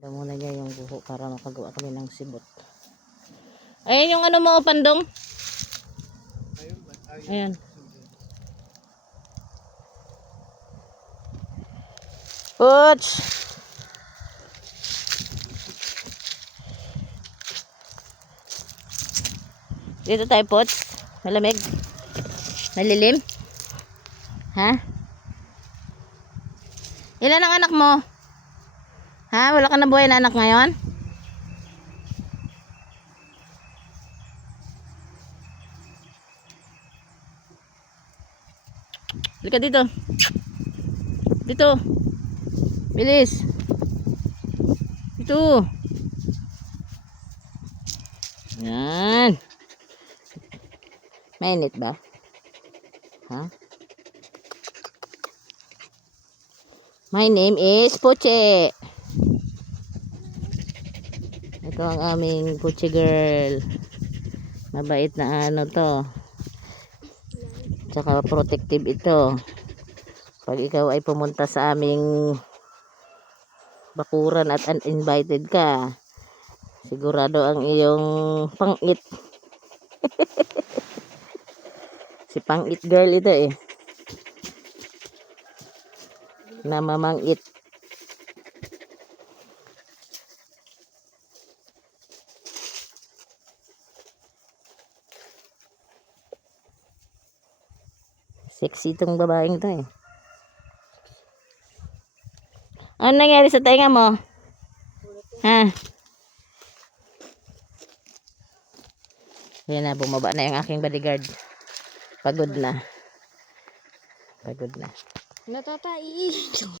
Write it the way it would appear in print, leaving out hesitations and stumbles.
Muna niya yung buho para makagawa kami ng sibot. Ayan yung ano mo, Pandong. Ayan. Puts! Dito tayo, Puts. Malamig. Malilim. Ha? Ilan ang anak mo? Ha? Wala ka na buhay na anak ngayon? Halika dito. Dito. Bilis. Dito. Yan. Mainit ba? Ha? My name is Puche. Ito ang aming Puche girl. Mabait na ano to. Tsaka protective ito. Pag ikaw ay pumunta sa aming bakuran at uninvited ka, sigurado ang iyong pang-it. Si pang-it girl ito eh. Namamang-it. Sexy itong babaeng to eh. Ano nangyari sa tenga mo? Ha? Yan na, bumaba na yung aking bodyguard. Pagod na. Pagod na. Natatai.